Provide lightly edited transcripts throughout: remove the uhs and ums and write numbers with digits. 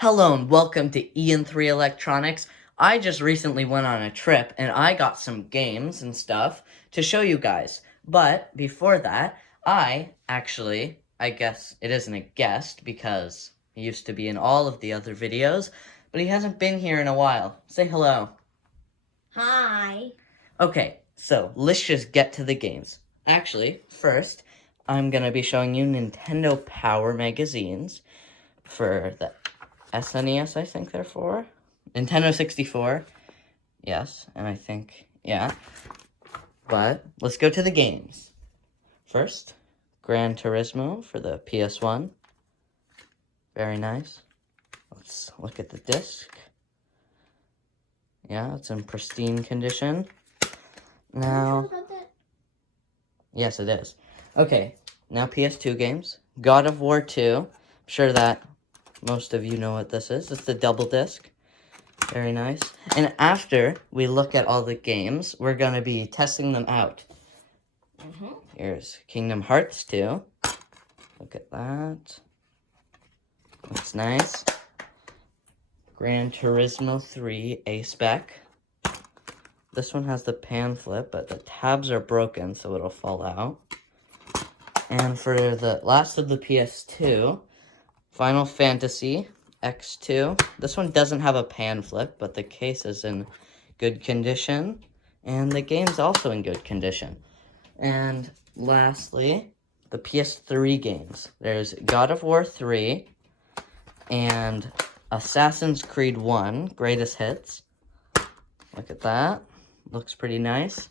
Hello and welcome to Ian3 Electronics. I just recently went on a trip and I got some games and stuff to show you guys. But before that, I guess it isn't a guest because he used to be in all of the other videos, but he hasn't been here in a while. Say hello. Hi. Okay, so let's just get to the games. Actually, first, I'm going to be showing you Nintendo Power magazines for the SNES, I think they're for. Nintendo 64. Yes, and I think, yeah. But let's go to the games. First, Gran Turismo for the PS1. Very nice. Let's look at the disc. Yeah, it's in pristine condition. Now, yes, it is. Okay, now PS2 games. God of War 2. I'm sure that most of you know what this is. It's the double disc. Very nice. And after we look at all the games, we're going to be testing them out. Here's Kingdom Hearts 2. Look at that. Looks nice. Gran Turismo 3 A-Spec. This one has the pan flip, but the tabs are broken, so it'll fall out. And for the last of the PS2, Final Fantasy X2. This one doesn't have a pan flip, but the case is in good condition, and the game's also in good condition. And lastly, the PS3 games. There's God of War 3 and Assassin's Creed 1, Greatest Hits. Look at that. Looks pretty nice.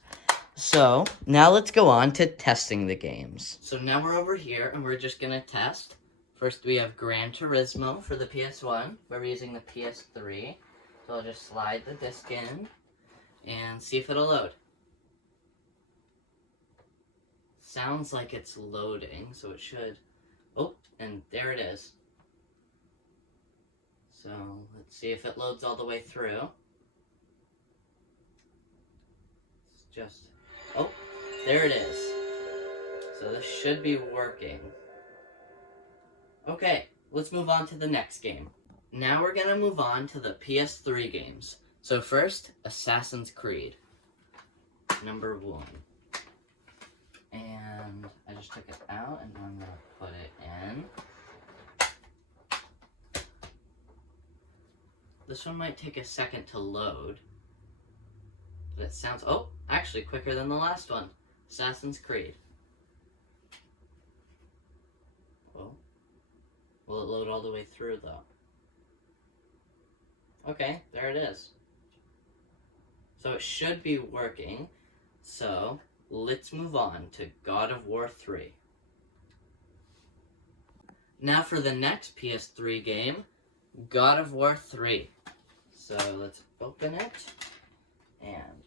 So, now let's go on to testing the games. So now we're over here, and we're just going to test. First, we have Gran Turismo for the PS1. We're using the PS3. So I'll just slide the disc in and see if it'll load. Sounds like it's loading, so it should. Oh, and there it is. So let's see if it loads all the way through. It's just, oh, there it is. So this should be working. Okay, let's move on to the next game. Now we're going to move on to the PS3 games. So first, Assassin's Creed. Number 1. And I just took it out, and I'm going to put it in. This one might take a second to load. But it sounds, oh, actually quicker than the last one. Assassin's Creed. Oh. Will it load all the way through, though? Okay, there it is. So it should be working. So, let's move on to God of War 3. Now for the next PS3 game, God of War 3. So, let's open it and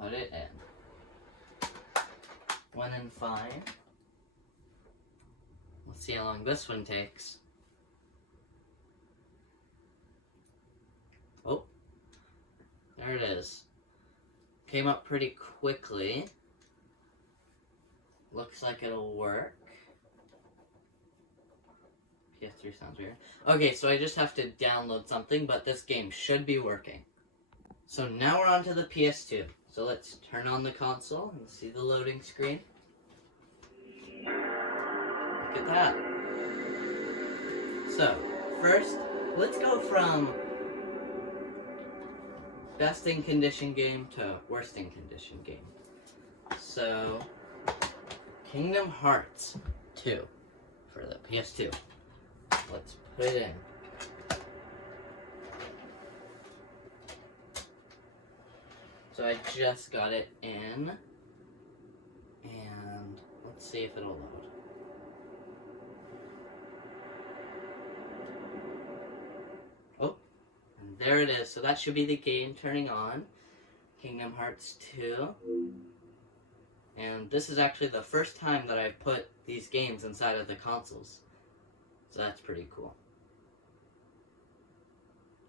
put it in. 1 and 5. Let's see how long this one takes. Oh, there it is. Came up pretty quickly. Looks like it'll work. PS3 sounds weird. Okay, so I just have to download something, but this game should be working. So now we're on to the PS2. So let's turn on the console and see the loading screen. Look at that. So, first, let's go from best in condition game to worst in condition game. So, Kingdom Hearts 2 for the PS2. Let's put it in. So I just got it in, and let's see if it'll load. Oh, and there it is. So that should be the game turning on. Kingdom Hearts 2. And this is actually the first time that I've put these games inside of the consoles. So that's pretty cool.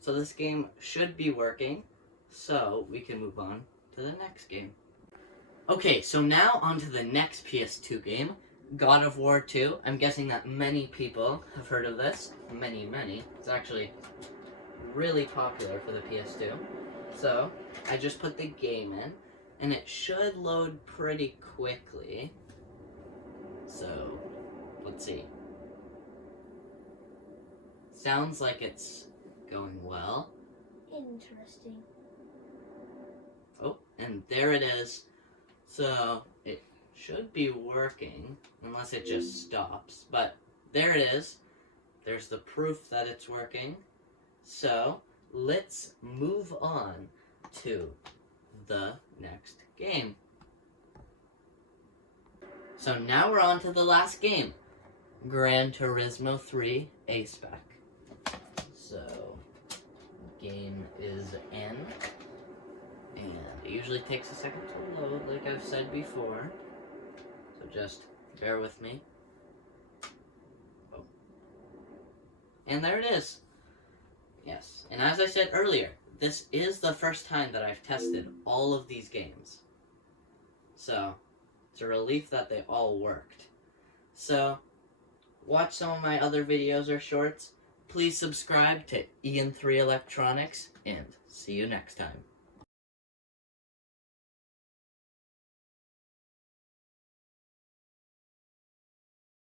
So this game should be working, so we can move on to the next game. Okay, so now on to the next PS2 game, God of War 2. I'm guessing that many people have heard of this. Many. It's actually really popular for the PS2. So, I just put the game in, and it should load pretty quickly. So, let's see. Sounds like it's going well. Interesting. Oh, and there it is. So, it should be working, unless it just stops. But, there it is. There's the proof that it's working. So, let's move on to the next game. So now we're on to the last game. Gran Turismo 3 A-Spec. So, game is in. And it usually takes a second to load, like I've said before. So just bear with me. Oh. And there it is. Yes, and as I said earlier, this is the first time that I've tested all of these games. So, it's a relief that they all worked. So, watch some of my other videos or shorts. Please subscribe to Ian3 Electronics, and see you next time.